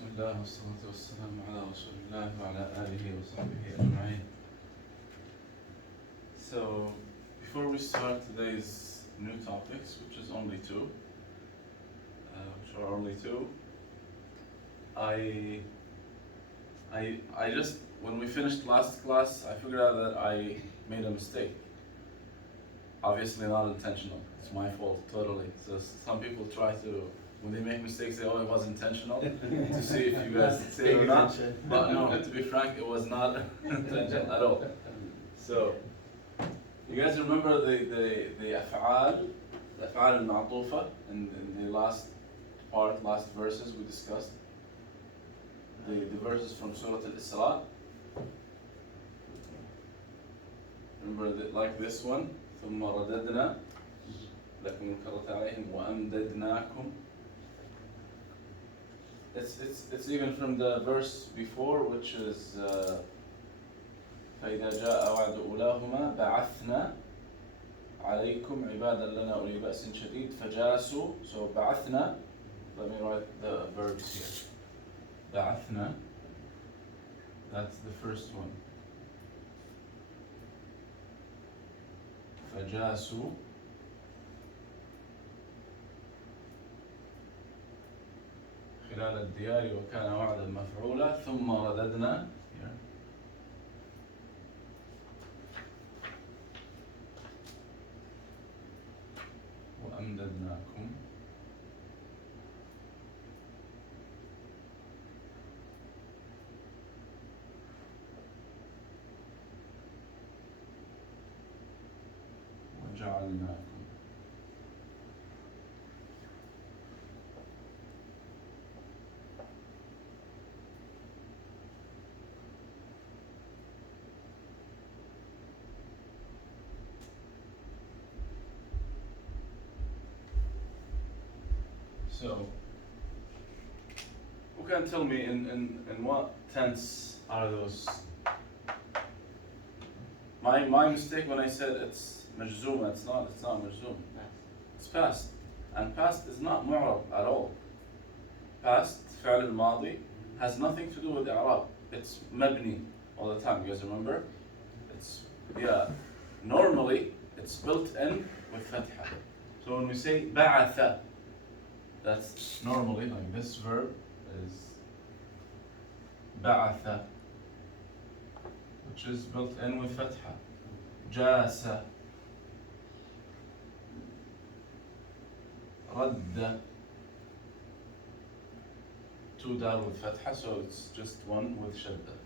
بسم الله والصلاة والسلام على رسول الله وعلى آله وصحبه أجمعين. So, before we start today's new topics, which are only two, I just, when we finished last class, I figured out that I made a mistake. Obviously not intentional, it's my fault, totally. So some people try to, when they make mistakes, they it was intentional, to see if you guys say it or not. But no, to be frank, it was not intentional at all. So, you guys remember the أفعال المعطوفة in the last verses we discussed? The verses from Surah Al-Isra. Remember that, like this one, ثم رددنا لكم الكرة عليهم وأمددناكم. It's even from the verse before, which is فإذا جاء وعد أولاهما بعثنا عليكم عبادا لنا أولي بأس شديد فجاسوا. So بعثنا, let me write the verbs here. بعثنا, that's the first one. فجاسوا خلال الديار وكان وعدا مفعولا ثم رددنا وأمددناكم وجعلناكم. So, who can tell me in what tense are those? My mistake when I said it's majzoom, it's not majzoom. It's past. And past is not mu'rab at all. Past, فعل الماضي, has nothing to do with i'rab. It's mabni all the time. You guys remember? Normally it's built in with fatha. So when we say ba'atha, that's normally, like this verb is ba'atha, which is built in with fatha. Jasa, radda, two dal with fatha, so it's just one with shadda.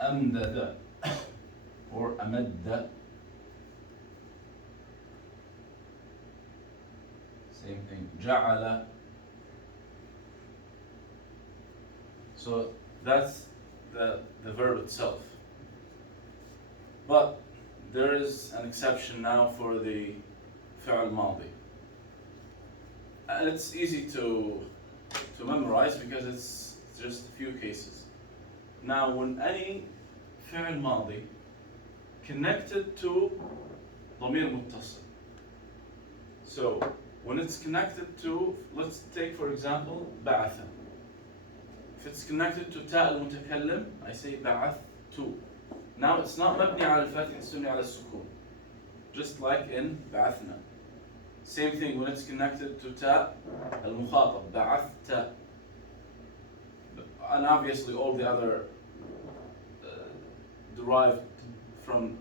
Amdada or amadda, same thing. Ja'ala. So that's the verb itself. But there is an exception now for the fi'l madi. And it's easy to memorize because it's just a few cases. Now when any fi'l madi connected to ضمير متصل. So when it's connected to, let's take for example, بعث. If it's connected to تاء المتكلم, I say بعثت. Now it's not مبني على الفتح, it's مبني على السكون. Just like in بعثنا. Same thing when it's connected to تاء المخاطب, بعثت. And obviously all the other derived from,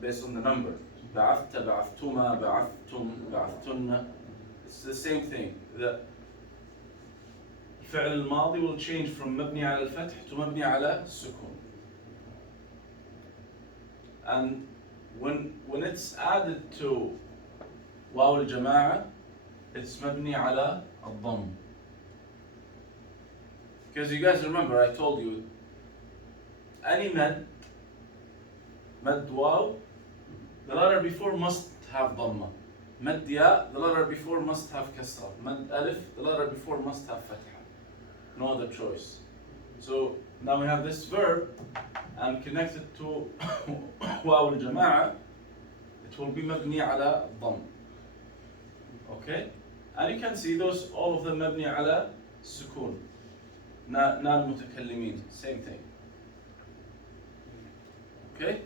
based on the number. بعثت, بعثتما, بعثتم, بعثتن. It's the same thing. The فعل الماضي will change from مبني على الفتح to مبني على السكون. And when it's added to واو الجماعة, it's مبني على الضم. Because you guys remember, I told you, any mad waw, the letter before must have dhamma. Mad ya, the letter before must have kasra. Mad alif, the letter before must have fatha. No other choice. So now we have this verb, and connected to waw al-jama'a, it will be mabni ala dhamm. Okay? And you can see those, all of them mabni ala sukun. non-متكلمين, same thing. Okay?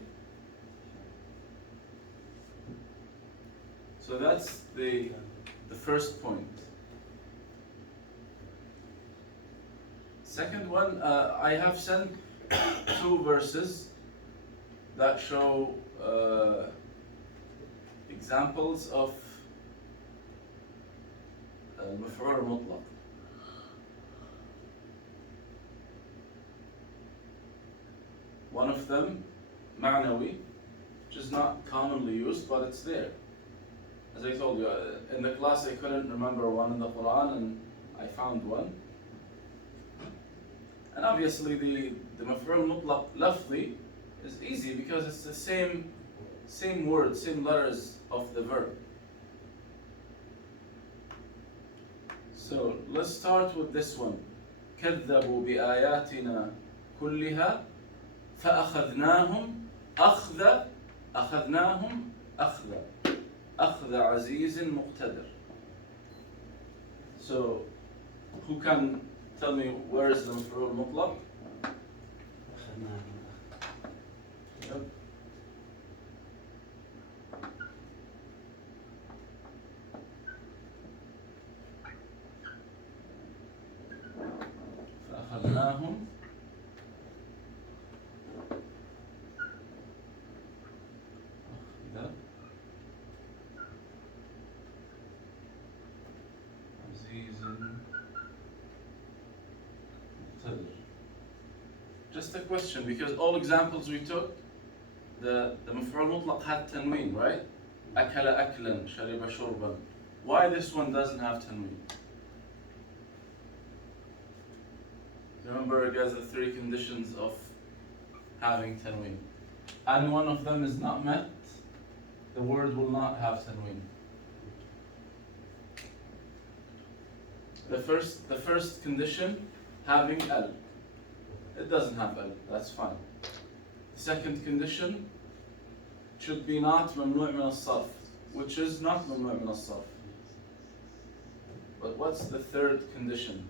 So that's the first point. Second one, I have sent two verses that show examples of مفعول مطلق. One of them, معنوي, which is not commonly used, but it's there. As I told you, in the class I couldn't remember one in the Quran, and I found one. And obviously the مفعول مطلق لفظي is easy because it's the same words, same letters of the verb. So let's start with this one. كذبوا بآياتنا كلها فأخذناهم أخذ عزيز مقتدر. So who can tell me where is the مفعول مطلق? Yep. فأخذناهم Just a question, because all examples we took, the مفعول مطلق had tanween, right? أكل أكلا, شرب شربا. Why this one doesn't have tanween? Remember, guys, the three conditions of having tanween. And one of them is not met, the word will not have tanween. The first condition, having al. It doesn't have al, that's fine. The second condition should be not ممنوع من الصرف, which is not ممنوع من الصرف. But what's the third condition?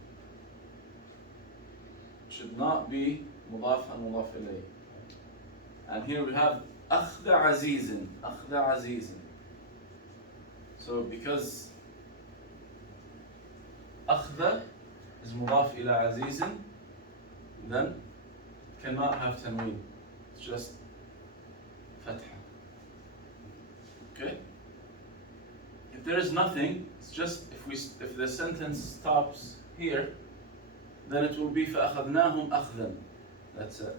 It should not be مضاف مضاف إليه. And here we have أخذ عزيز. So because أخذ is مضاف إلى عزيز, then cannot have tanween. It's just fatha. Okay? If there is nothing, it's just if the sentence stops here, then it will be فأخذناهم أخذا. That's it.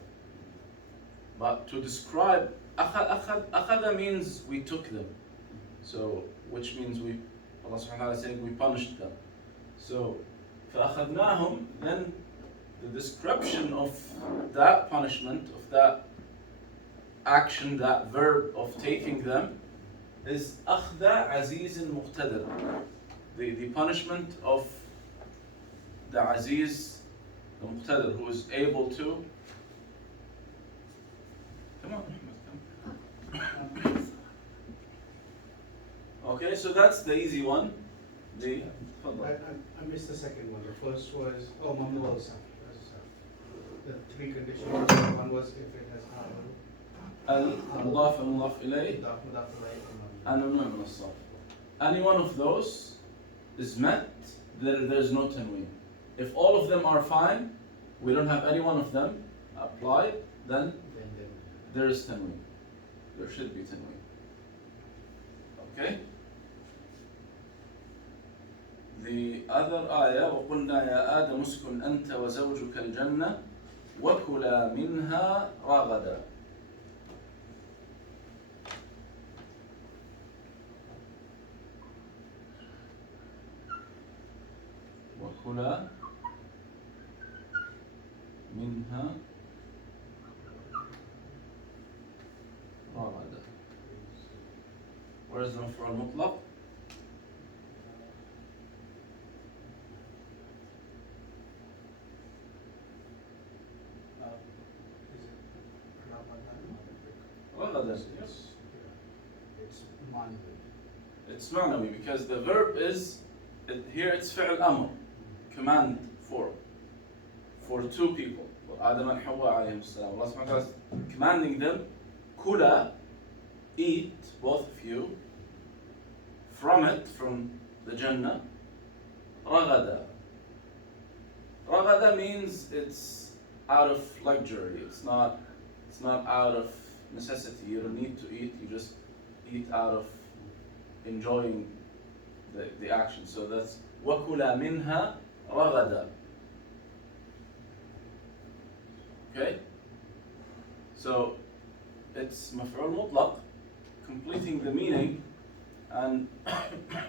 But to describe أخذ means we took them. So which means Allah subhanahu wa ta'ala is saying we punished them. So فأخذناهم, then the description of that punishment, of that action, that verb of taking them, is أخذ عزيز مقتدر. The punishment of the Aziz, the Muqtadir, who is able to. Come on, Ahmed, come. Okay, so that's the easy one. I missed the second one. The first was Mamnu al Saf. The three conditions. One was if it has المضاف المضاف إليه and ممنوع من الصرف. Any one of those is met, there's no tanween. If all of them are fine, we don't have any one of them applied, then there is tanween. There should be tanween. Okay? The other ayah, وَقُلْنَا يَا آدَمُ اسْكُنْ أَنْتَ وَزَوْجُكَ الْجَنَّةَ وَكُلَا مِنْهَا رَغَدًا. وَكُلَا مِنْهَا رَغَدًا. Where is the مفعول مطلق? Yes. It's ma'nawi because the verb is, here it's fi'l amr, command form. for two people, Adam and Hawa alayhim salam. Allah subhanahu wa ta'ala is commanding them, kula, eat, both of you, from it, from the Jannah, ragada. Ragada means it's out of luxury. It's not out of necessity. You don't need to eat. You just eat out of enjoying the action. So that's وَكُلَا مِنْهَا رَغَدًا. Okay? So it's مفعول مطلق, completing the meaning, and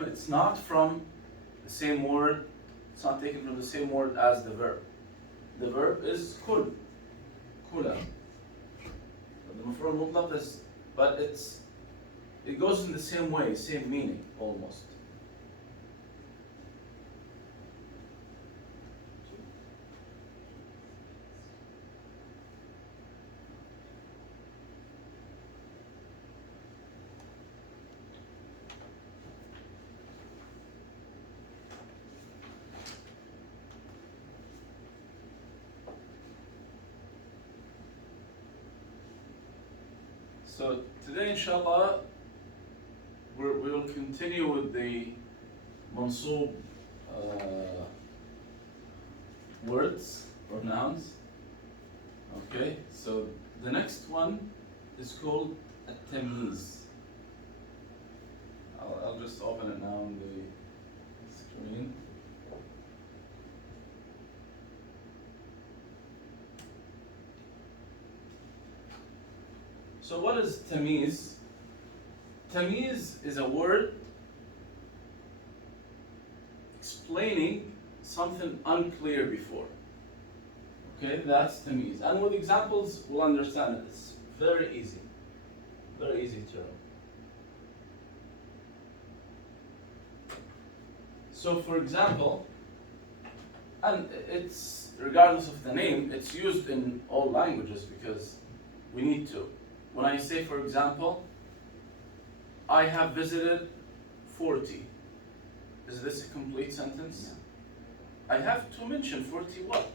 it's not from the same word. It's not taken from the same word as the verb. The verb is kul, kula. The maf'ul mutlaq is, but it goes in the same way, same meaning almost. So today, inshallah, we will continue with the mansoob words or nouns. Okay, so the next one is called at-tamyiz. I'll just open it now on the screen. So what is tamyiz? Tamyiz is a word explaining something unclear before. Okay, that's tamyiz. And with examples, we'll understand it. It's very easy. Very easy term. So for example, and it's, regardless of the name, it's used in all languages because we need to. When I say, for example, I have visited 40, is this a complete sentence? No. I have to mention 40 what?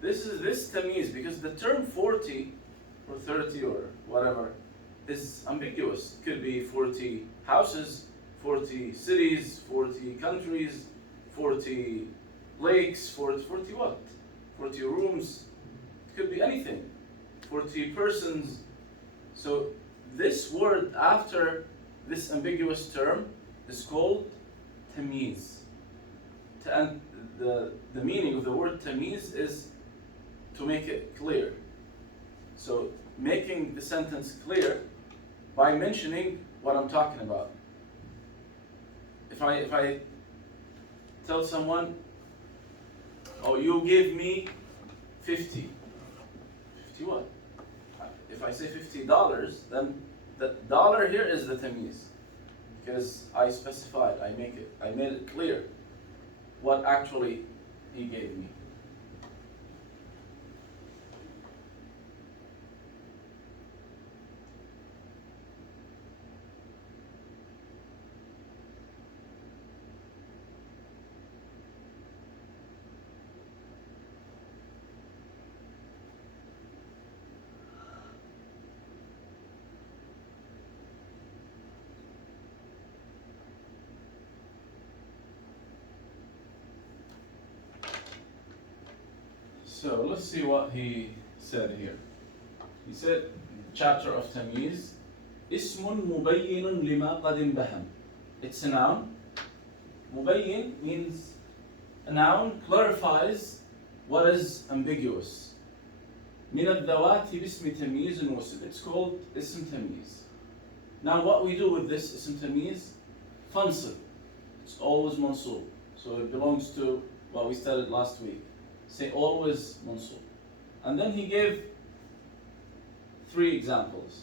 This tamyiz, because the term 40 or 30 or whatever is ambiguous. It could be 40 houses, 40 cities, 40 countries, 40 lakes, 40 what? 40 rooms, it could be anything. 40 persons. So this word after this ambiguous term is called tamyiz. And the meaning of the word tamyiz is to make it clear. So making the sentence clear by mentioning what I'm talking about. If I tell someone, oh, you gave me 50. 50 what? If I say $50, then the dollar here is the tamyiz, because I specified, I made it clear what actually he gave me. So let's see what he said here. He said, chapter of tamyiz, اسم مبين لما قد انبهم. It's a noun. Mubayyin means a noun clarifies what is ambiguous. من الذوات باسم تمييز وصف. It's called اسم تمييز. Now what we do with this اسم تمييز, fansib. It's always mansub. So it belongs to what we studied last week. Say always mansub. And then he gave 3 examples.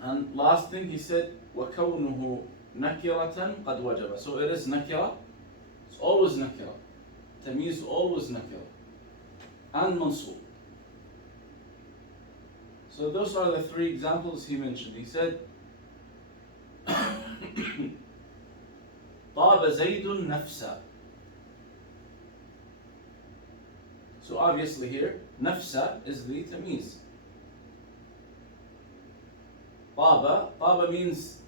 And last thing he said, وَكَوْنُهُ نَكِرَةً قَدْ وَجَبَ. So it is nakira. It's always nakira. Tamyiz always nakira. And mansub. So those are the 3 examples he mentioned. He said, طَابَ زَيْدٌ نَفْسًا. So obviously here, nafsa is the tamiz. Taba means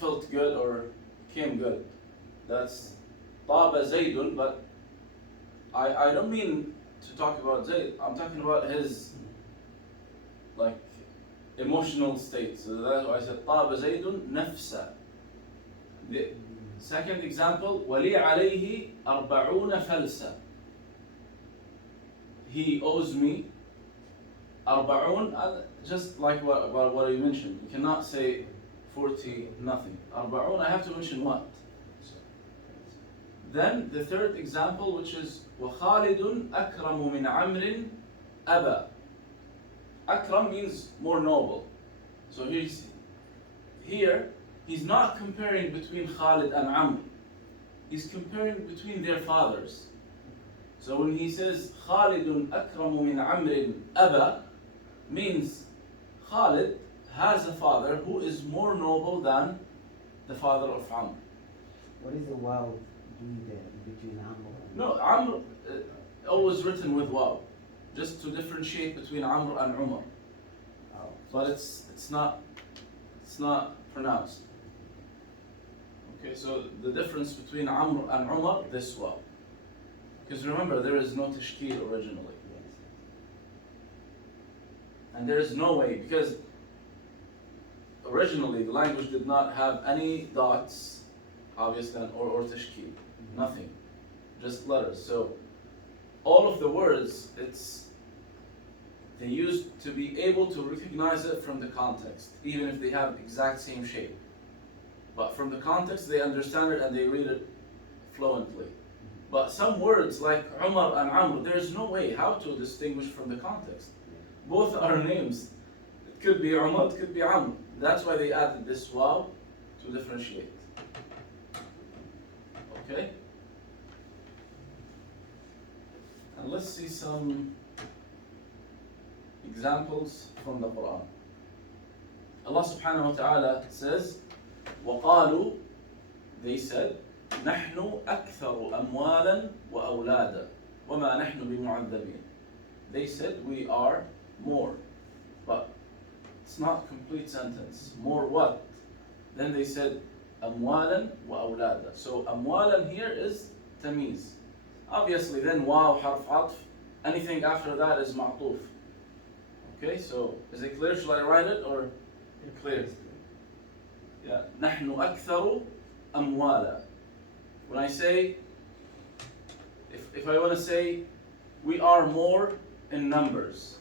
felt good or came good. That's Taba Zaydun, but I don't mean to talk about Zayd. I'm talking about his like emotional state. So that's why I said Taba Zaydun nafsa. The second example, وَلِي عَلَيْهِ أَرْبَعُونَ فَلْسَ. He owes me أربعون, just like what I mentioned. You cannot say 40 nothing. أربعون, I have to mention what? Then the third example, which is وَخَالِدٌ أَكْرَمُ مِنْ عَمْرٍ أَبَى. Akram means more noble. So here, he's not comparing between Khalid and Amr. He's comparing between their fathers. So when he says Khalidun akramu min Amrin Aba, means Khalid has a father who is more noble than the father of Amr. What is the wow doing there between Amr and No, Amr always written with waw, just to differentiate between Amr and Umar. Oh. But it's not pronounced. Okay, so the difference between Amr and Umar, this waw. Because remember, there is no tashkil originally. Yes. And there is no way, because originally the language did not have any dots, obviously, or tashkil, nothing, just letters. So all of the words, they used to be able to recognize it from the context, even if they have exact same shape. But from the context, they understand it and they read it fluently. But some words like Umar and Amr, there's no way how to distinguish from the context. Both are names. It could be Umar, it could be Amr. That's why they added this waw to differentiate. Okay? And let's see some examples from the Quran. Allah subhanahu wa ta'ala says, وَقَالُوا, they said, نحن أكثر أموالا وأولادا وما نحن بمعذبين. They said we are more, but it's not a complete sentence. More what? Then they said أموالا وأولادا. So أموالا here is تمييز. Obviously then واو حرف عطف. Anything after that is معطوف. Okay, so is it clear? Shall I write it or clear? Yeah. نحن أكثر أموالا. When I say, if I want to say, we are more in numbers,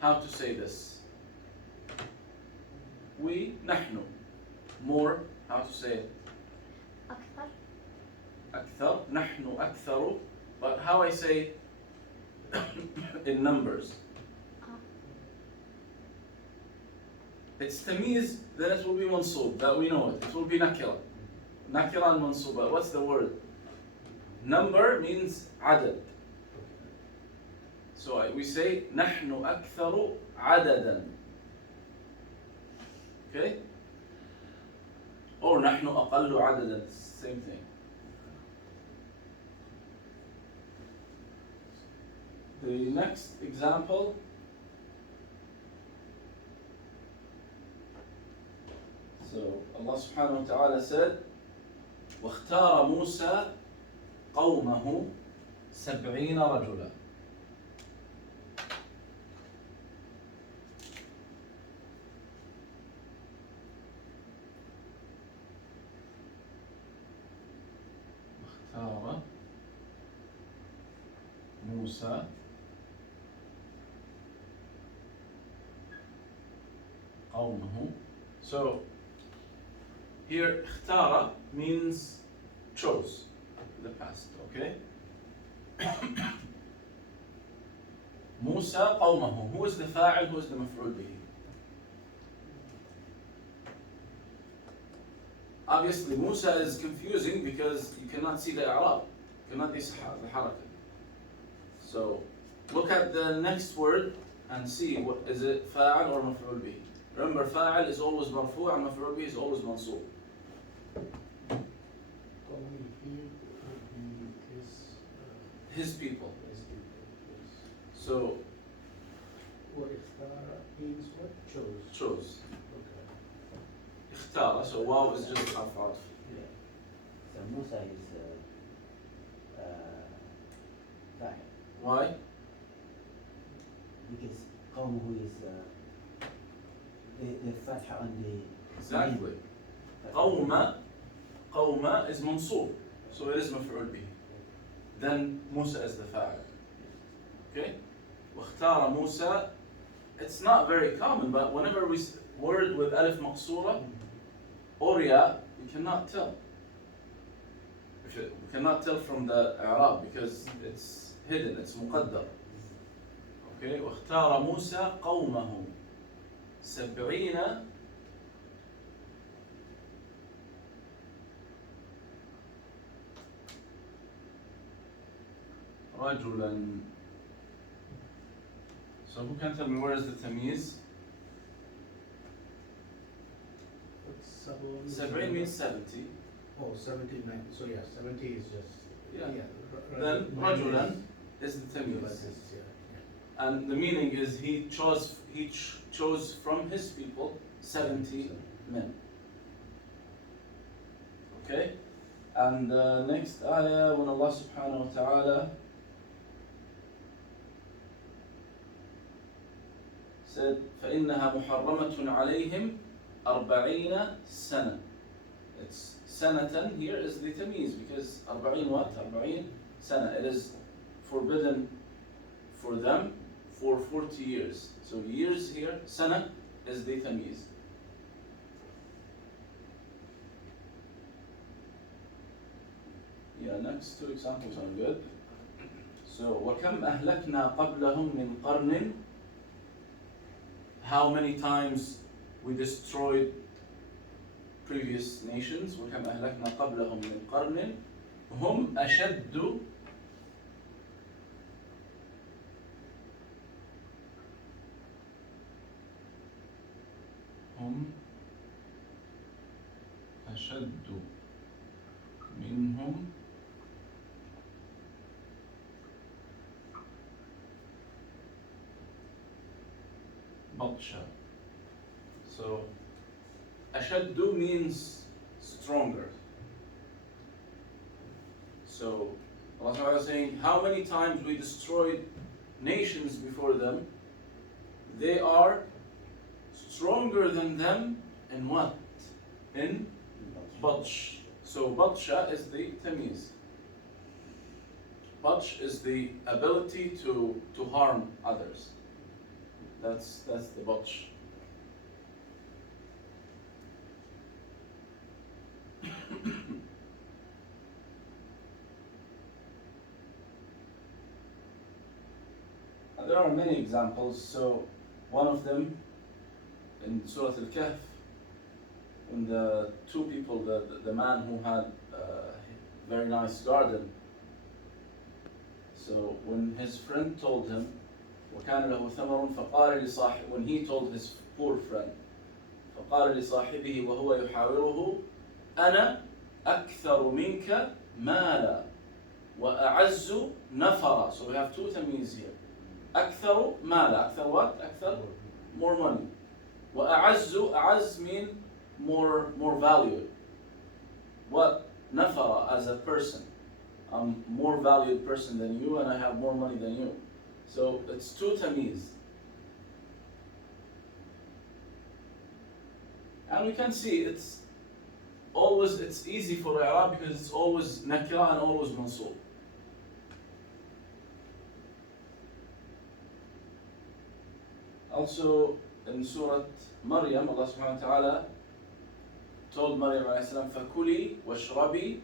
how to say this? We, نحن, more, how to say it? أكثر. أكثر, نحن أكثر, but how I say in numbers? It's tamiz, then it will be mansub, that we know it. It will be nakira. Nakira and mansuba. What's the word? Number means adad. So we say نحن أكثر عددا. Okay? Or نحن أقل عددا. Same thing. The next example. So Allah subhanahu wa ta'ala said, واختار موسى قومه 70 رجلا. واختار موسى قومه. So here اختار means chose, the past, okay? موسى قومه. Who is the فاعل? Who is the مفعول به? Obviously Musa is confusing because you cannot see the i'rab, you cannot see the حركة. So look at the next word and see, what is it, فاعل or مفعول به? Remember, فاعل is always مرفوع and مفعول به is always منصوب. his people. His people, yes. So واختار means what? Chose. chose. Okay. اختار. So واو is just حرف عطف. Yeah. So Musa is فاعل. Why? Because قومه is the fatha on the Exactly. mim. قوم is منصوب. So it is مفعول به. Then Musa is the fa'il. Okay? واختار موسى. It's not very common, but whenever we word with alif maqsura or ya, we cannot tell. We cannot tell from the i'rab because it's hidden, it's مقدر. Okay? واختار موسى قومه 70 رجلا. So who can tell me where is the tamyiz? 70 means 70. Oh, 79. So yeah, 70 is just. Yeah. Then Then rajulan is the tamyiz. Yeah. And the meaning is he chose from his people 70 men. Okay? And the next ayah when Allah subhanahu wa ta'ala said فإنها محرمة عليهم 40 سنة. It's sanatan here is the tamyiz because 40 what? 40 sana. It is forbidden for them for 40 years. So years here, sana is the tamyiz. Yeah, next two examples are good. So وَكَمْ أَهْلَكْنَا قَبْلَهُمْ مِنْ قَرْنٍ. How many times we destroyed previous nations. وَكَمْ أَهْلَكْنَا قَبْلَهُمْ مِنْ قَرْنٍ هُمْ أَشَدُّ منهم بطشا. So أشد means stronger. So Allah Ta'ala is saying how many times we destroyed nations before them. They are stronger than them in what? In batsh. So batsha is the tamyiz. Batsh is the ability to harm others. That's the batsh. There are many examples. So one of them in Surah Al-Kahf, when the two people, the man who had a very nice garden, so when his friend told him, وَكَانَ لَهُ ثَمَرٌ فَقَالَ لِصَاحِبِهِ, when he told his poor friend, فَقَالَ لِصَاحِبِهِ وَهُوَ يُحَاوِرُهُ أَنَا أَكْثَرُ مِنْكَ مَالًا وَأَعَزُّ نَفَرًا. So we have two tamyiz here. أكثر مالا. أكثر what? أكثر more money. وأعز, أعز mean more valued. What? نفر as a person. I'm more valued person than you and I have more money than you. So it's two tamyiz. And we can see it's easy for I'rab because it's always nakira and always mansub. Also in Surah Maryam, Allah subhanahu wa ta'ala told Maryam alayhi salam, فَكُلِي وَاشْرَبِي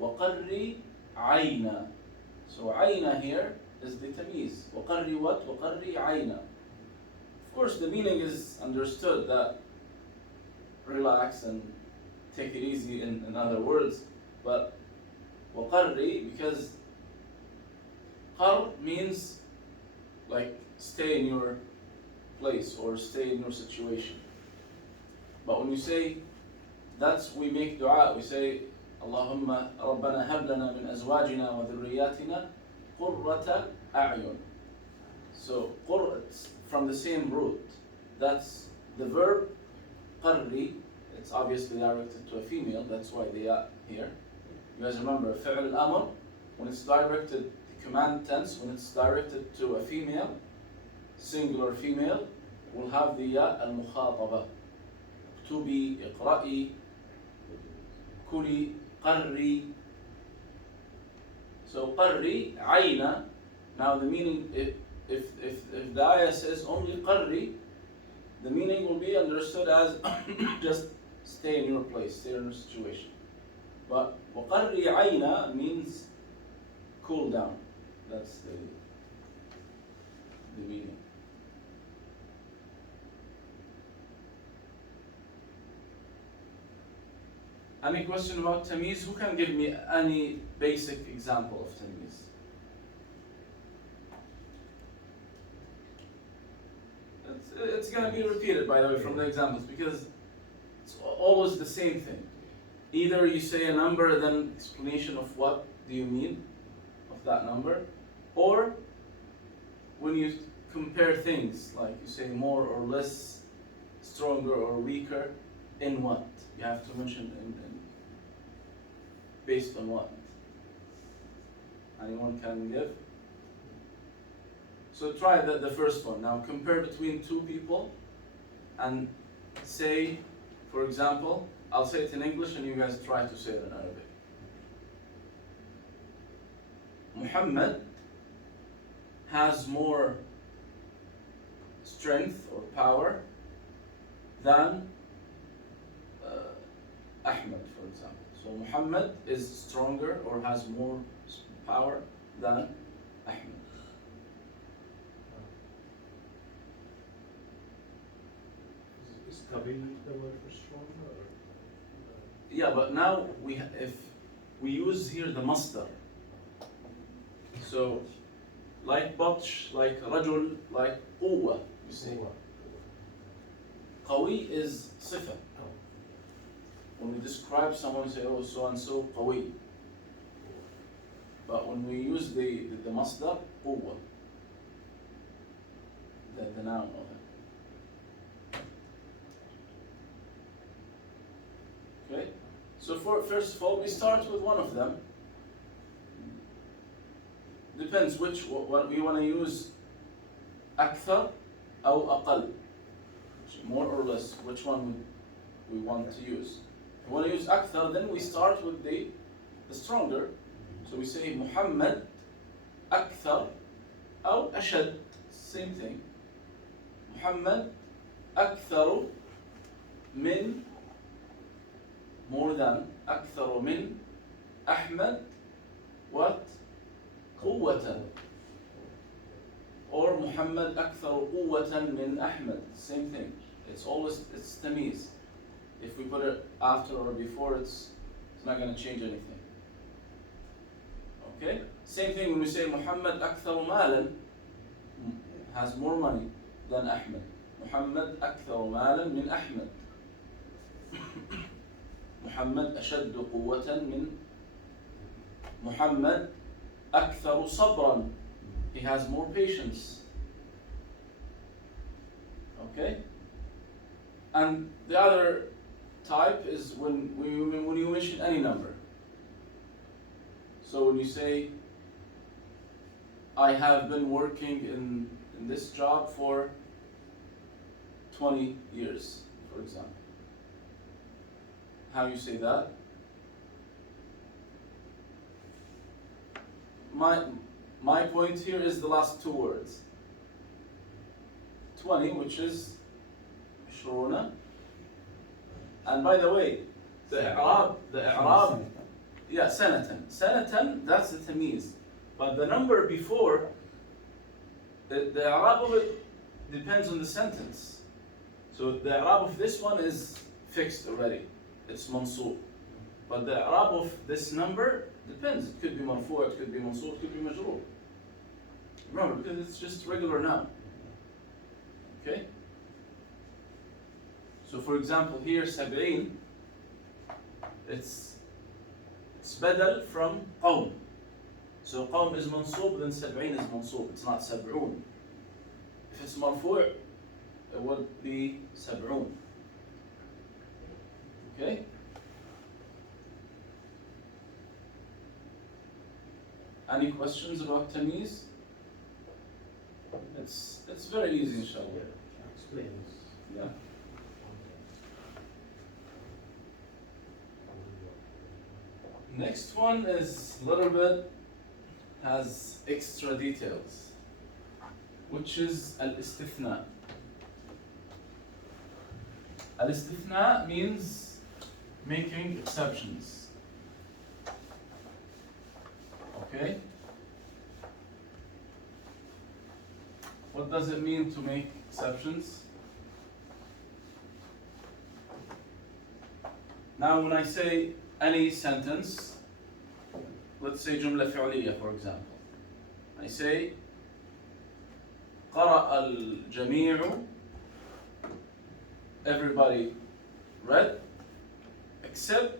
وَقَرِّي عَيْنًا. So عَيْنًا here is the tamyiz. وَقَرِّي what? وَقَرِّي عَيْنًا. Of course the meaning is understood that relax and take it easy in other words, but وَقَرِّي because qar means like stay in your place or stay in your situation. But when you say we make dua, we say Allahumma Rabbana hab lana min azwajina wa dhurriyyatina قرة أعين. So it's from the same root. That's the verb قري. It's obviously directed to a female. That's why they are here. You guys remember فعل الأمر when it's directed, the command tense, when it's directed to a female, singular female, will have the ya al-mukhataba. اكتبي, اقرأي, كلي, قري. So قري, عينا. Now the meaning, if the ayah says only قري, the meaning will be understood as just stay in your place, stay in your situation. But وقري عينا means cool down. That's the meaning. Any question about tamiz? Who can give me any basic example of tamiz? It's going to be repeated, by the way, from the examples, because it's always the same thing. Either you say a number, then explanation of what do you mean of that number, or when you compare things, like you say more or less, stronger or weaker, in what? You have to mention in based on what? Anyone can give? So try the first one. Now compare between two people and say, for example, I'll say it in English and you guys try to say it in Arabic. Muhammad has more strength or power than Ahmed, for example. So Muhammad is stronger or has more power than Ahmed. Is qabil the word for strong? Or, Yeah, but now if we use here the masdar. So like batsh, like rajul, like quwwa, you say. Qawi is sifa. When we describe someone, we say, oh, so and so qawi. But when we use the masdar, quwwa, the noun of it. Okay? So first of all, we start with one of them. Depends what we want to use. أكثر أو أقل. More or less, which one we want to use. If we want to use أكثر, then we start with the stronger. So we say Muhammad أكثر أو أشد. Same thing. Muhammad أكثر من, more than, أكثر من أحمد what? قوة. Or Muhammad أكثر قوة من أحمد. Same thing. It's tamiz. If we put it after or before, it's not going to change anything. Okay? Same thing when we say Muhammad أكثر مالا, has more money than Ahmed. Muhammad أكثر مالا من أحمد. Muhammad أشد قوة من Muhammad أكثر صبرا. He has more patience. Okay? And the other type is when you mention any number. So when you say, I have been working in this job for 20 years, for example. How you say that? My point here is the last two words. 20, which is Shruna. And by the way, the i'rab, yeah, sanatan. Sanatan, that's the tamiz. But the number before, the i'rab of it depends on the sentence. So the i'rab of this one is fixed already. It's mansoob. But the i'rab of this number depends. It could be marfu', it could be mansoob, it could be majroor. Remember, because it's just regular noun. Okay? So for example, here, sab'een, it's badal from qawm. So قوم is منصوب, then سبعين is منصوب. It's not سبعون. If it's مرفوع, it would be سبعون. Okay? Any questions about تمييز? It's very easy, inshallah. Explains. Yeah. Next one is a little bit, has extra details, which is al-istithna. Al-istithna means making exceptions. Okay? What does it mean to make exceptions? Now when I say any sentence, let's say جملة فعلية for example. I say قرأ الجميع, everybody read except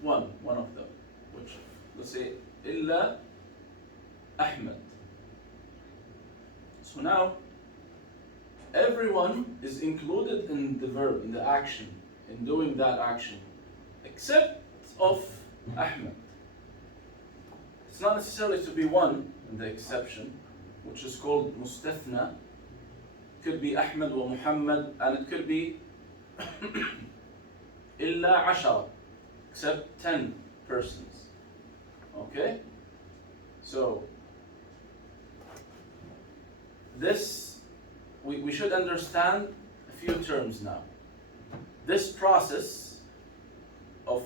one of them, which let's say إلا أحمد. So now everyone is included in the verb, in the action, in doing that action, except of Ahmed. It's not necessarily to be one in the exception, which is called mustathna. It could be Ahmed or Muhammad, and it could be illa ashara, except 10 persons. Okay? So this, we should understand a few terms now. This process of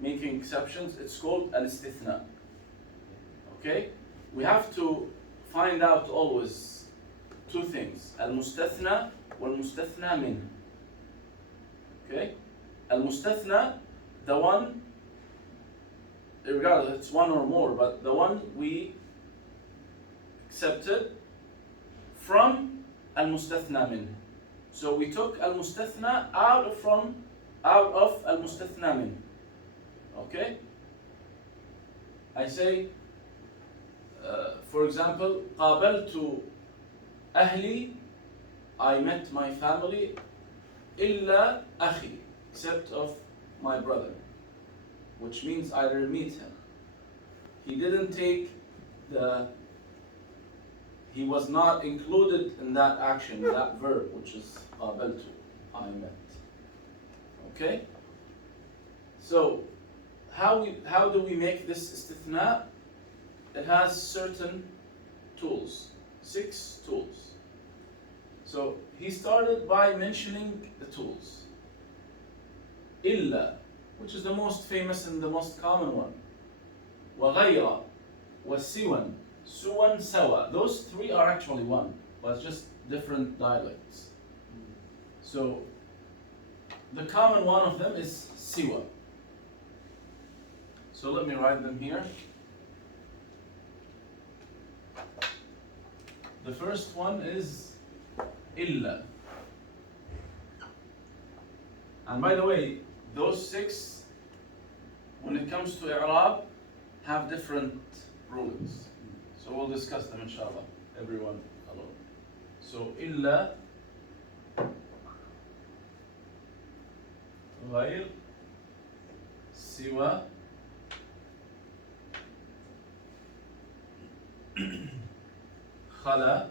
making exceptions, it's called al-istithna. Okay? We have to find out always two things. Al-mustathna wal-mustathna min. Okay? Al-mustathna, the one, regardless, it's one or more, but the one we accepted from al-mustathna min. So we took al-mustathna out of al-mustathna min. Okay? I say, for example, قابلت أهلي, I met my family, إلا أخي, except of my brother, which means I didn't meet him. He didn't take he was not included in that action, that verb, which is قابلت, I met. Okay? So, how do we make this istithna? It has certain tools, 6 tools. So, he started by mentioning the tools. إلا, which is the most famous and the most common one. وغير, وسوى, suwan, sawa. Those 3 are actually one, but just different dialects. So, the common one of them is siwa. So let me write them here. The first one is illa. And by the way, those 6, when it comes to i'rab, have different rulings. So we'll discuss them inshallah, everyone alone. So illa, غير, siwa, خلا,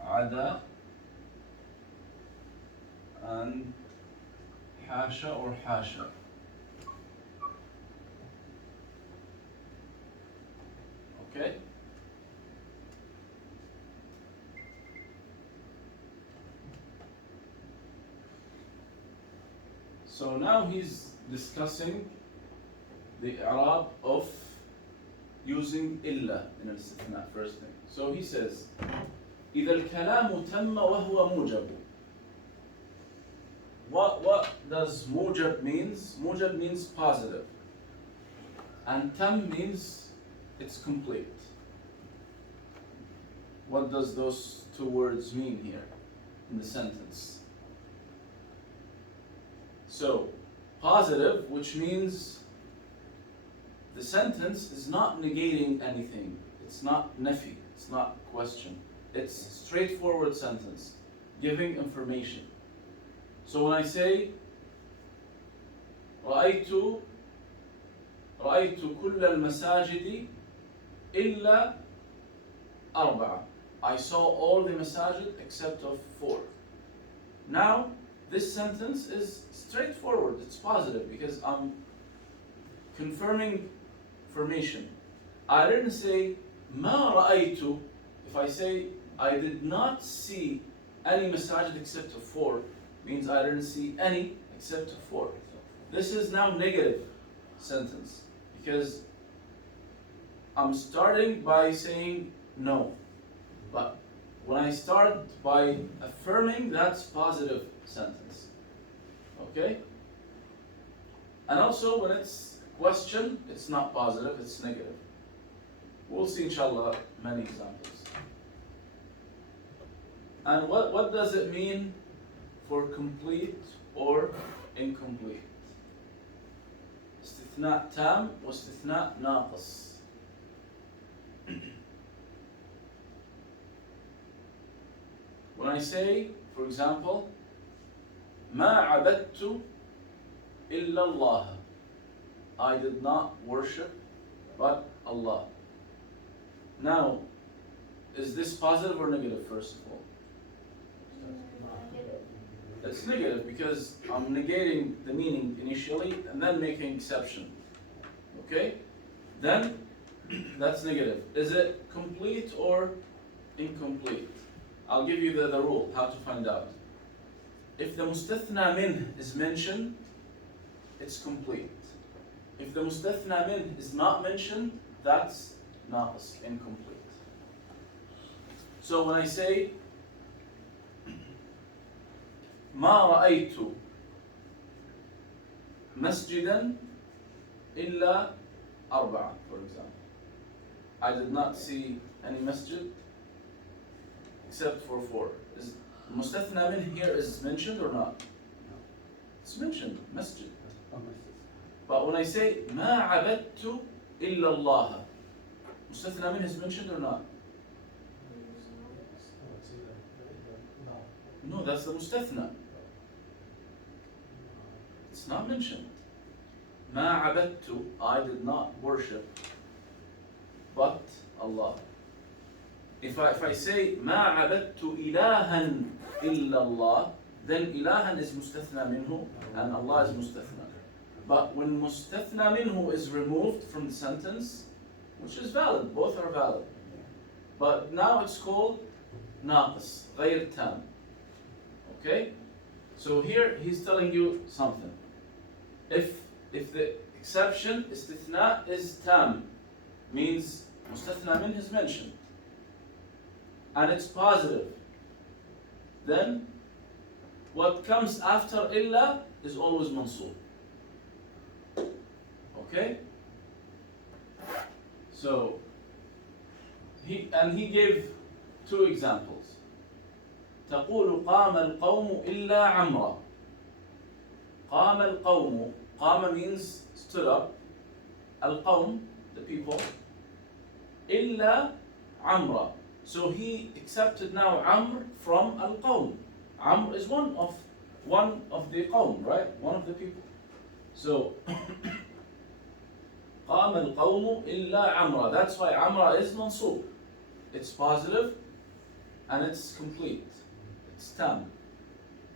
عدا, and حاشا or حاشا. Okay? So now he's discussing the i'rab of using illa in al-istithna, first thing. So he says, إذا الكلام تم وهو موجب. What does mujab means? Mujab means positive. And tam means it's complete. What does those 2 words mean here in the sentence? So, positive, which means the sentence is not negating anything. It's not nafi, it's not question. It's straightforward sentence, giving information. So when I say رأيت كل المساجد إلا أربعة. I saw all the masajid except of 4. Now, this sentence is straightforward, it's positive because I'm confirming information. I didn't say ما رأيت. If I say I did not see any masajid except of 4, means I didn't see any except of 4. This is now negative sentence because I'm starting by saying no. But when I start by affirming, that's positive sentence. Okay? And also when it's question, it's not positive, it's negative. We'll see inshallah many examples. And what does it mean for complete or incomplete? استثناء تام واستثناء ناقص. When I say, for example, ما عبدت إلا الله, I did not worship but Allah. Now, is this positive or negative first of all? It's negative because I'm negating the meaning initially and then making exception. Okay? Then that's negative. Is it complete or incomplete? I'll give you the rule, how to find out. If the mustathna min is mentioned, it's complete. If the mustathna min is not mentioned, that's naqis, incomplete. So when I say ما رأيت مسجدا إلا أربعة, for example. I did not see any masjid except for 4. Is mustathna min here is mentioned or not? It's mentioned, masjid. But when I say ما عبدت إلا الله, mustathna min is mentioned or not? No, that's the mustathna. It's not mentioned. ما عبدت, I did not worship but Allah. If I say ما عبدت إلها إلا الله, then إلها is mustathna minhu and Allah is mustathna. But when mustathna minhu is removed from the sentence, which is valid, both are valid, but now it's called ناقص, غير تام. Okay? So here he's telling you something. If the exception istithna is tam, means mustathna min is mentioned, and it's positive, then what comes after illa is always mansub. Okay? So he gave 2 examples. تقول قام القوم إلا عمرا. قام القوم, قام means stood up, القوم, the people, إلا عمرا. So he accepted now Amr from القوم. Amr is one of the qawm, right? One of the people. So قام القوم إلا عمرا. That's why عمرا is mansub. It's positive and it's complete. It's tam.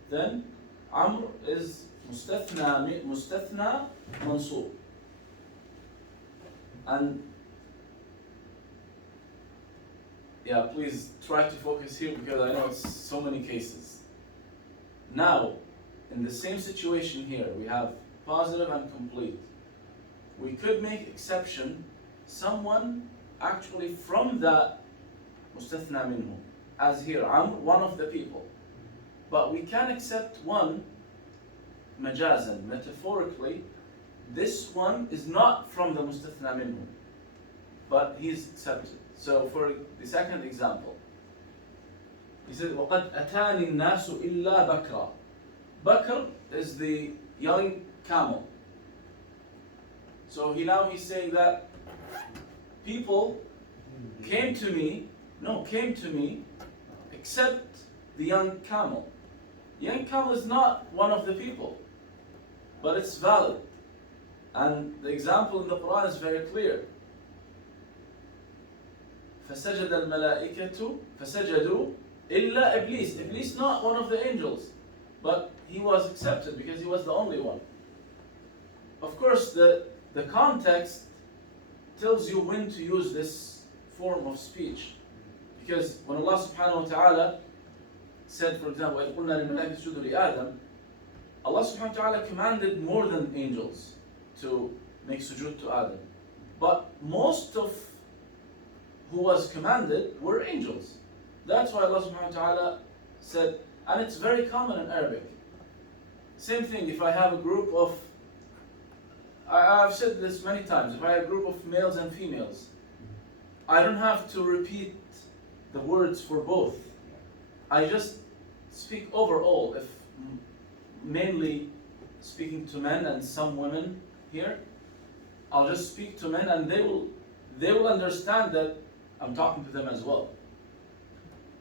Then Amr is mustathna mansub. And yeah, please try to focus here because I know it's so many cases. Now, in the same situation here, we have positive and complete. We could make exception, someone actually from that mustathna minhu, as here, Amr, one of the people. But we can accept one majazan, metaphorically. This one is not from the mustathna minhu, but he's accepted. So for the second example, he said, وَقَدْ أَتَانِ النَّاسُ إِلَّا بَكْرًا. Bakr is the young camel. So he's saying that people came to me except the young camel. Young camel is not one of the people, but it's valid. And the example in the Quran is very clear. فسجد الملائكة فسجدوا إلا إبليس. Iblis not one of the angels, but he was accepted because he was the only one. Of course, the context tells you when to use this form of speech. Because when Allah subhanahu wa ta'ala said, for example, وَإِذْ قُلْنَا لِلْمَلَائِكَةِ اسْجُدُوا لِآدَمَ, Allah subhanahu wa ta'ala commanded more than angels to make sujood to Adam. But most of who was commanded were angels. That's why Allah subhanahu wa ta'ala said, and it's very common in Arabic. Same thing, if I have a group of, I've said this many times, if I have a group of males and females, I don't have to repeat the words for both. I just speak overall. If mainly speaking to men and some women here, I'll just speak to men and they will understand that I'm talking to them as well.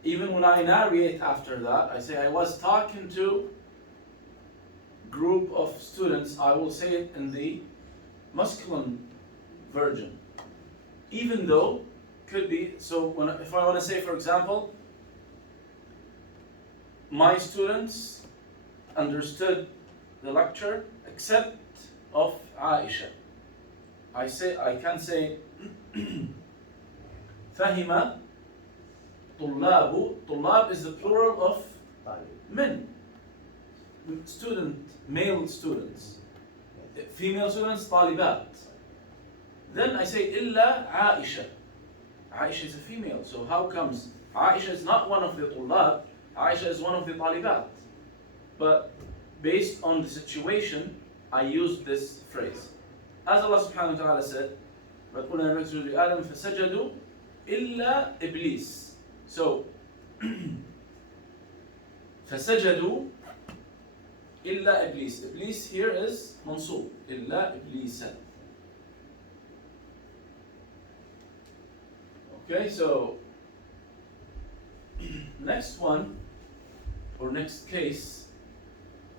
Even when I narrate after that, I say I was talking to group of students, I will say it in the masculine version. Even though could be, so if I want to say, for example, my students understood the lecture except of Aisha. I can say فهم طلاب is the plural of men. Male students. Female students, طالبات. Then I say إلا عائشة. Aisha is a female, so how comes Aisha is not one of the طلاب, Aisha is one of the طالبات. But based on the situation, I use this phrase. As Allah subhanahu wa ta'ala said, وَقُلْنَا نَسْجُدُ لِآدَمَ فَسَجَدُوا إِلَّا إِبْلِيسَ. So, فَسَجَدُوا إِلَّا إِبْلِيسَ. Iblis here is mansub. إِلَّا إِبْلِيسَ. Okay, so next one, or next case,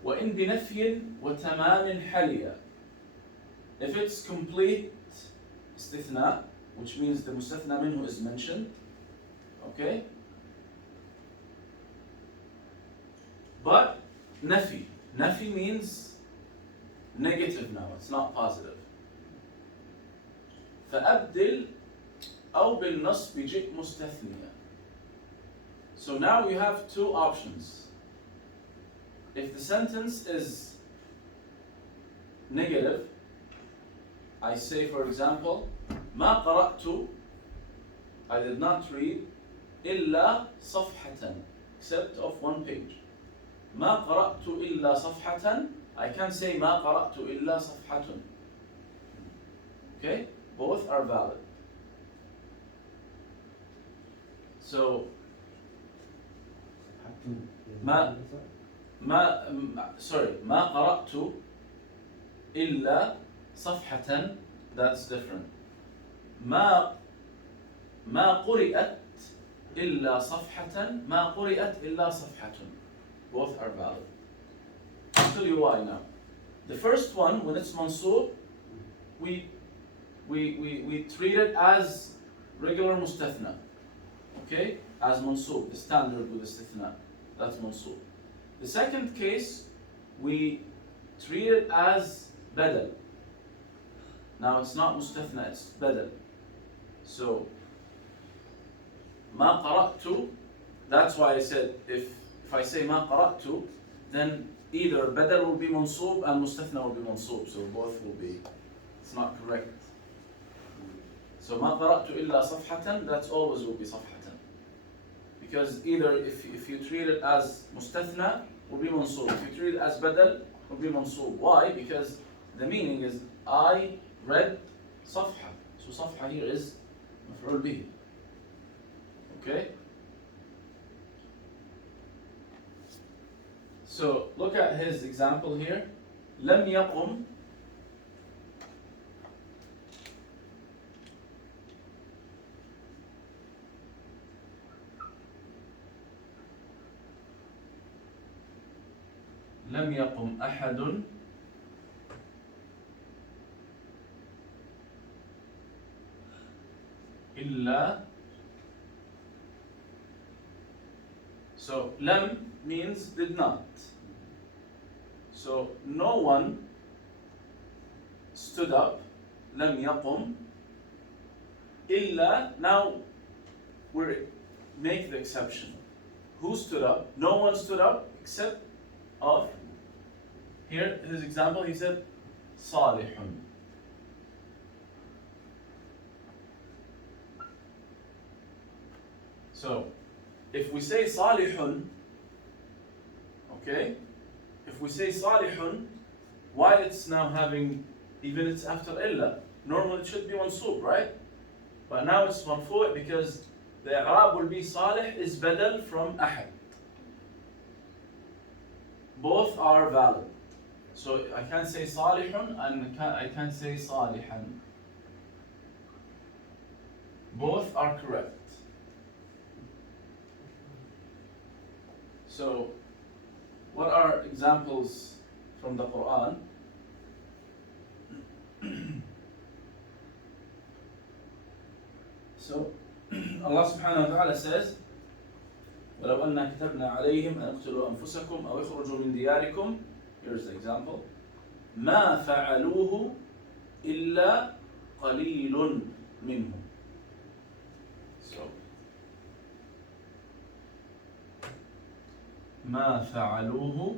وَإِن بِنَفْيٍ وَتَمَامٍ حَلِيًا. If it's complete istithna, which means the mustathna minhu is mentioned, okay? But nafi means negative now, it's not positive. فَأَبْدِلْ أو بالنصب جئ مستثنيا. So now you have two options. If the sentence is negative, I say, for example, ما قرأت, I did not read, إلا صفحة, except of one page. ما قرأت إلا صفحة, I can say ما قرأت إلا صفحة. Okay, both are valid. So ما قرأت إلا صفحة, that's different. ما قرأت إلا صفحة, ما قرأت إلا صفحة. Both are valid. I'll tell you why now. The first one, when it's mansub, we treat it as regular mustathna. Okay? As mansub, the standard with istithna. That's mansub. The second case, we treat it as badal. Now it's not mustathna, it's badal. So, ما قرأت, that's why I said if I say ما قرأت, then either badal will be mansub and mustathna will be mansub. So both will be, it's not correct. So ما قرأت إلا صفحة, that's always will be صفحة. Because either if you treat it as mustathna, will be mansub. If you treat it as badal, will be mansub. Why? Because the meaning is I read صفحة. So صفحة here is مفعول به. Okay? So look at his example here. لم يقم أحد إلا. So لم means did not. So no one stood up. لم يقم إلا. Now we make the exception. Who stood up? No one stood up except of. Here, his example, he said صالح. So, if we say صالح, okay, if we say صالح, why it's now having, even it's after إلا, normally it should be mansub, right? But now it's marfu' because the i'rab will be صالح is badal from أحد. Both are valid. So I can say صالح and I can say صالحا. Both are correct. So, what are examples from the Quran? So, Allah subhanahu wa ta'ala says, ولو أننا كتبنا عليهم أن اقتلوا أنفسكم أو اخرجوا من دياركم. Here's the example. ما فعلوه إلا قليل منهم. So, ما فعلوه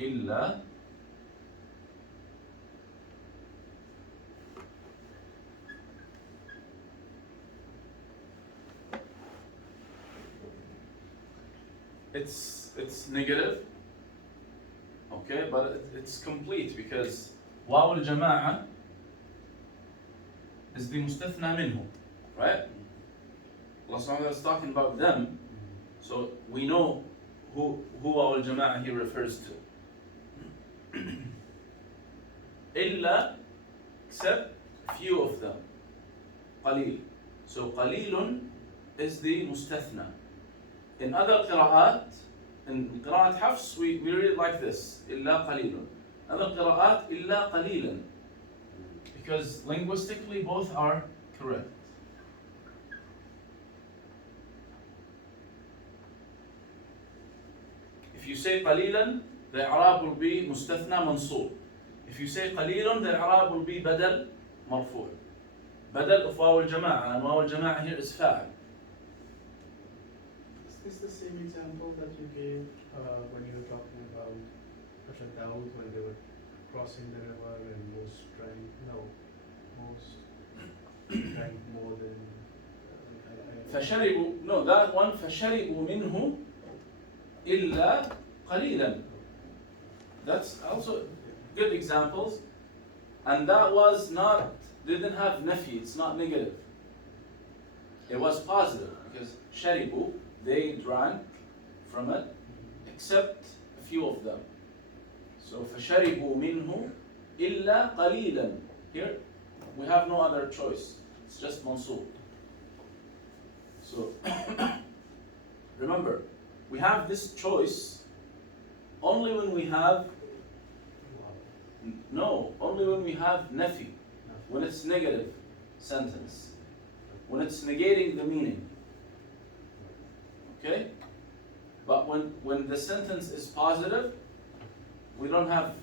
إلا it's negative, okay, but it's complete because واو الجماعة is the مستثنى منه, right? Allah subhanahu wa ta'ala is talking about them, so we know who واو الجماعة he refers to. إلا, except few of them. قليل. So قليل is the مستثنى. In other قراءات, in قراءة حفص, we read it like this, إلا قليل. Other قراءات, إلا قليلا. Because linguistically both are correct. If you say قليلا, the i'rab will be مستثنى منصوب. If you say قليل, the i'rab will be بدل مرفوع. بدل of واو الجماعة, and واو الجماعة here is فاعل. Is this the same example that you gave when you were talking about Hashat Dawood when they were crossing the river and most drank more than فشربوا, no, that one فشربوا منه إلا قليلا. That's also good examples, and that was not, didn't have nafi, it's not negative. It was positive because شربوا, they drank from it, except a few of them. So فشربوا منه إلا قليلا. Here we have no other choice. It's just mansub. So remember, we have this choice only when we have only when we have nafi, when it's negative sentence, when it's negating the meaning. Okay? But when the sentence is positive, we don't have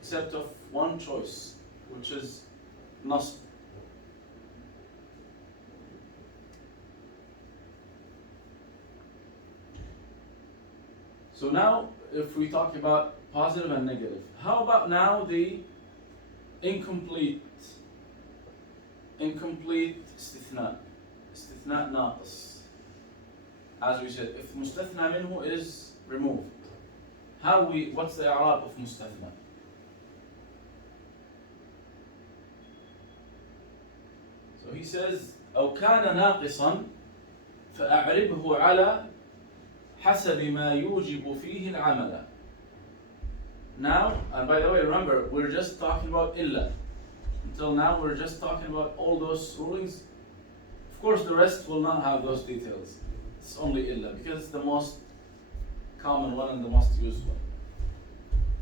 except of one choice, which is nasb. So now, if we talk about positive and negative, how about now the incomplete استثناء ناقص? As we said, if مستثنى منه is removed, what's the i'rab of مستثنى? So he says أو كان ناقصا فأعربه على حسب ما يوجب فيه العمل. Now, and by the way, remember, we're just talking about إلا. Until now, we're just talking about all those rulings. Of course, the rest will not have those details. It's only إلا because it's the most common one and the most used one.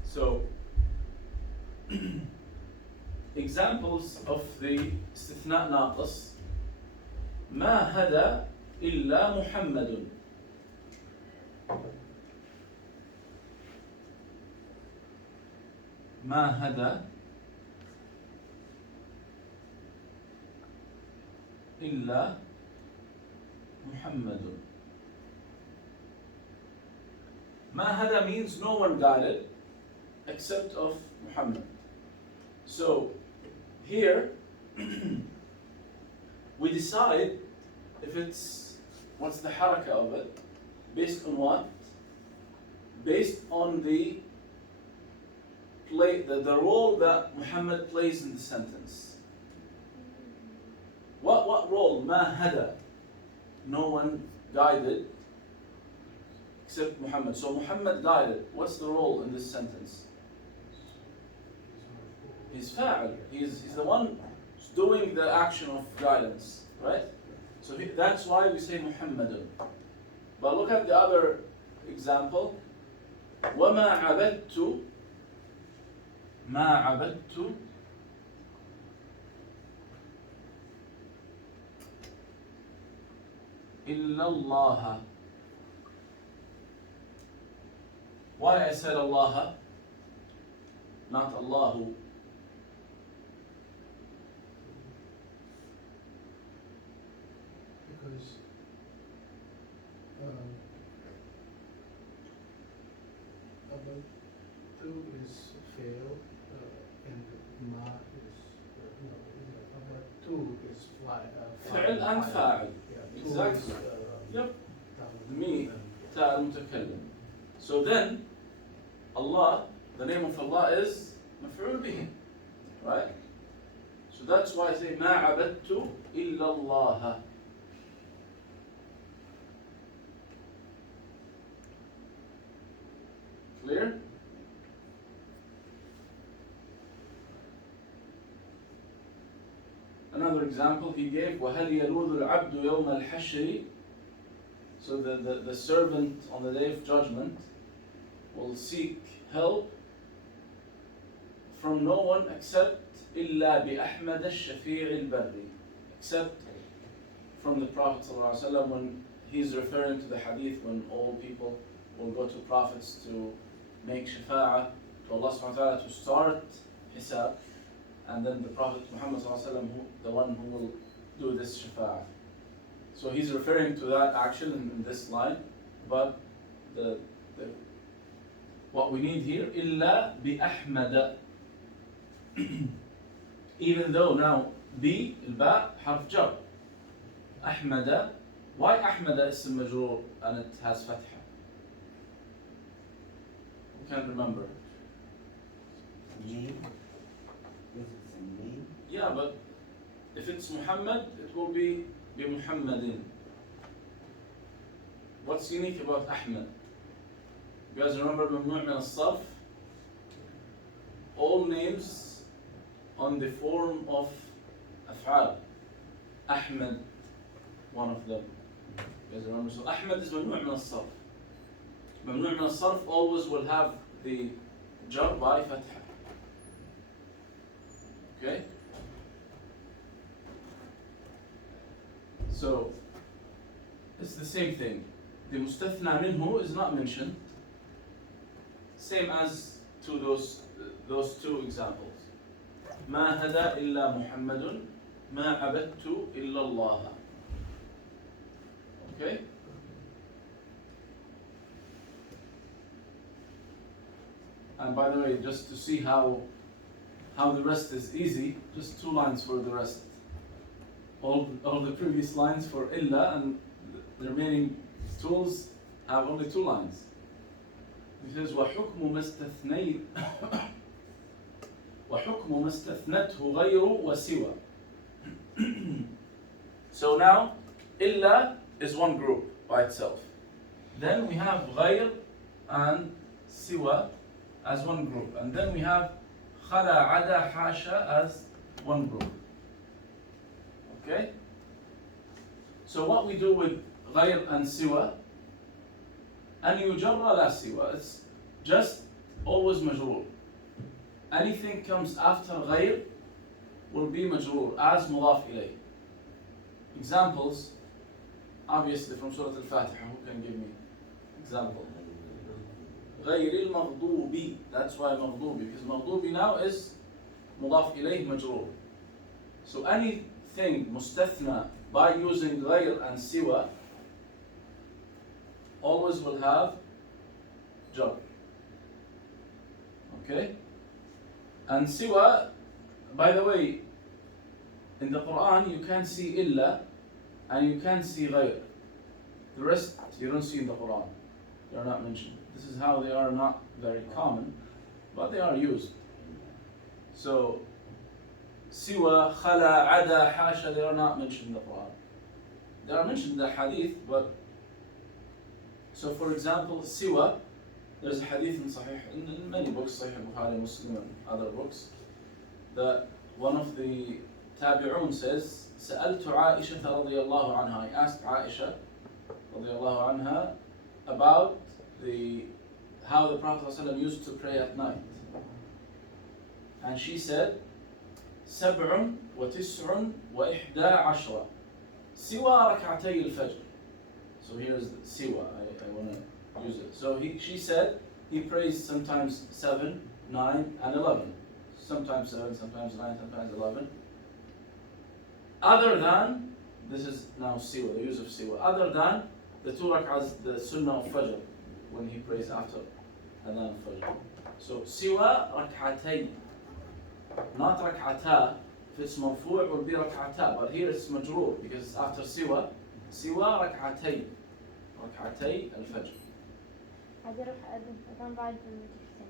So, examples of the استثناء ناقص. ما هدى إلا محمد. ما هدى إلا محمد. ما هدى means no one guided except of Muhammad. So here we decide if it's what's the haraka of it based on what? Based on the role that Muhammad plays in the sentence. What role? ما هدى. No one guided except Muhammad. So Muhammad guided. What's the role in this sentence? He's fa'al. He's the one who's doing the action of guidance, right? So that's why we say Muhammadun. But look at the other example. وَمَا عَبَدْتُ ما عبدت إلا الله. Why I said Allah, not Allahu? Because about two is fail, and ma is about two is fly. فعل and فاعل. Yeah, Exactly. Yep. Me. and تاء المتكلم. So then, Allah, the name of Allah is مفعول به, right? So that's why I say ما عبدت إلا الله. Clear? Another example he gave, وَهَلْ يَلُوذُ الْعَبْدُ يَوْمَ الْحَشْرِ. So the servant on the day of judgment will seek help from no one except إِلَّا بِأَحْمَدَ الشَّفِيعِ الْبَرِّ. Except from the Prophet ﷺ when he's referring to the hadith when all people will go to prophets to make shafa'ah to Allah subhanahu wa ta'ala to start hisab, and then the Prophet Muhammad ﷺ, the one who will do this shafa'ah. So he's referring to that action in this line, but what we need here, إِلَّا بِأَحْمَدَ. Even though now B, الباء حرف جر. أحمد. Why أحمد اسم مجرور and it has فتحة? You can't remember. Name? Yes, it's a name. Yeah, but if it's Muhammad, it will be بمحمد. What's unique about Ahmed? You guys remember ممنوع من الصرف? All names on the form of أفعال. Ahmed, one of them. You guys remember? So Ahmed is ممنوع من الصرف. ممنوع من الصرف always will have the jar by فتحة. Okay? So it's the same thing. The مستثنى منه is not mentioned. Same as to those two examples. ما هدى إلا محمد ما عبدت إلا الله. Okay? And by the way, just to see how the rest is easy, just 2 lines for the rest. All the previous lines for إلا and the remaining tools have only 2 lines. It says وحكم ما استثنته غير وسوى. So now إلا is one group by itself. Then we have غير and سوى as one group. And then we have خلا عدا حاشا as one group. Okay? So what we do with غير and سوى, أن يجر لا سوى, it's just always مجرور. Anything comes after غير will be مجرور as مضاف إليه. Examples, obviously from Surah Al-Fatiha. Who can give me example? غير المغضوب. That's why مغضوب, because مغضوب now is مضاف إليه مجرور. So anything مستثنى by using غير and سوى always will have jar. Okay? And سوى, by the way, in the Quran you can see إلا and you can see غير. The rest you don't see in the Quran. They are not mentioned. This is how they are not very common, but they are used. So سوى, خلا, عدا, حاشا, they are not mentioned in the Quran. They are mentioned in the hadith, but so for example, سوى, there's a hadith in Sahih, in many books, Sahih Bukhari, Muslim, and other books, that one of the tabi'un says, سألت عائشة رضي الله عنها, I asked Aisha رضي الله عنها about how the Prophet ﷺ used to pray at night. And she said, سبع وتسع وإحدى عشرة سوى ركعتي الفجر. So here's the siwa, I want to use it. So she said he prays sometimes 7, 9, and 11. Sometimes 7, sometimes 9, sometimes 11. Other than, this is now siwa, the use of siwa, other than the 2 rak'ahs, the sunnah of fajr, when he prays after adhan of fajr. So siwa rak'atay, not rak'ata. If it's marfu' it will be rak'ata, but here it's majroor because it's after siwa. سوى ركعتي الفجر. عادي اروح اذن بعد المدرسين.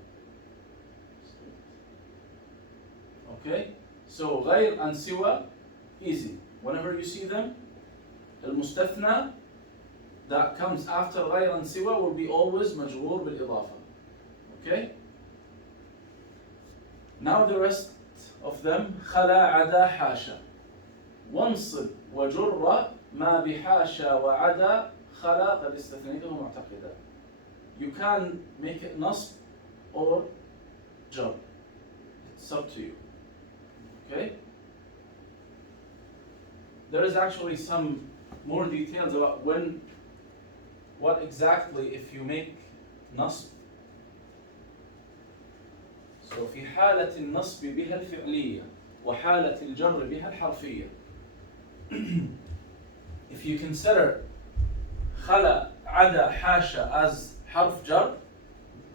Okay, so غير and سوى, easy. Whenever you see them, المستثنى that comes after غير and سوى will be always مجرور بالإضافة. Okay? Now the rest of them, خلا, عدا, حاشا. وانصب وجر ما بحاشا وعدا خلا قد استثنيته معتقدا. You can make it nasb or jar. It's up to you. Okay? There is actually some more details about what exactly if you make nasb. So في حالة النصب بها الفعلية وحالة الجر بها الحرفية. If you consider خلا, عدا, حاشا as حرف jar,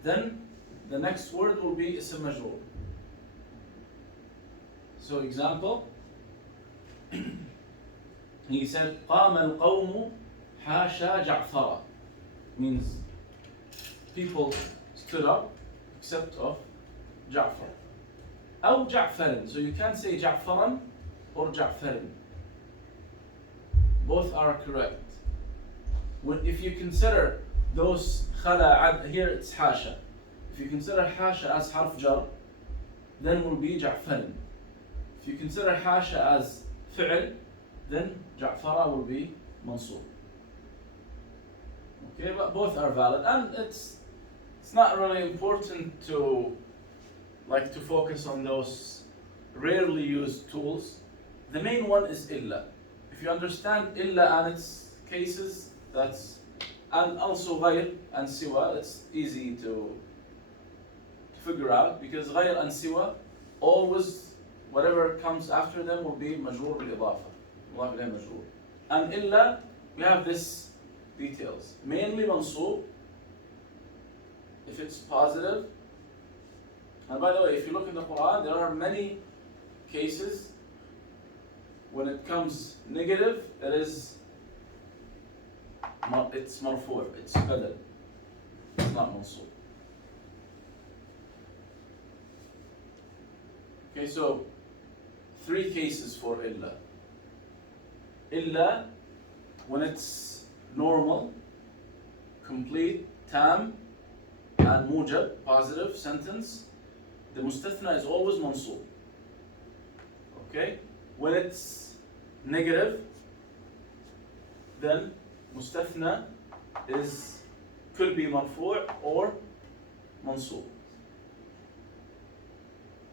then the next word will be اسم مجرور. So example, he said قام القوم حاشا جعفر, means people stood up except of Ja'far. أو جعفر, so you can't say جعفرا or جعفر. Both are correct. If you consider those خلا, here it's حاشا. If you consider حاشا as حرف jar, then will be جعفر. If you consider حاشا as فعل, then جعفر will be منصوب. Okay, but both are valid, and it's not really important to focus on those rarely used tools. The main one is إلا. If you understand إلا and its cases, and also غير and سوى, it's easy to figure out, because غير and سوى, always whatever comes after them will be مجرور بالإضافة. مضاف إليه مجرور. And إلا, we have this details. Mainly منصوب if it's positive. And by the way, if you look in the Quran, there are many cases when it comes negative, it's marfu', it's badal, it's not mansub. Okay, so 3 cases for illa. Illa, when it's normal, complete, tam, and mujab, positive sentence, the mustathna is always mansub. Okay? When it's negative, then mustathna could be marfu' or mansub.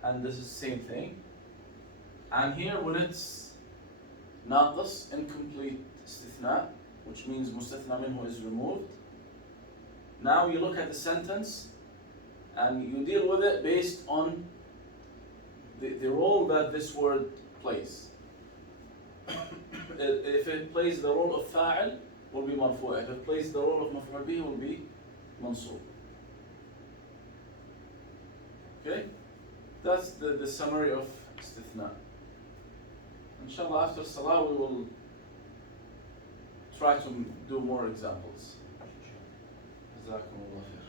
And this is the same thing. And here when it's naqis, incomplete istithna, which means mustathna minhu is removed, now you look at the sentence and you deal with it based on the role that this word plays. If it plays the role of fa'il, will be marfu'. If it plays the role of maf'ul bihi, will be mansub. Okay? That's the summary of istithna. Inshallah, after salah, we will try to do more examples. جزاكم الله خير.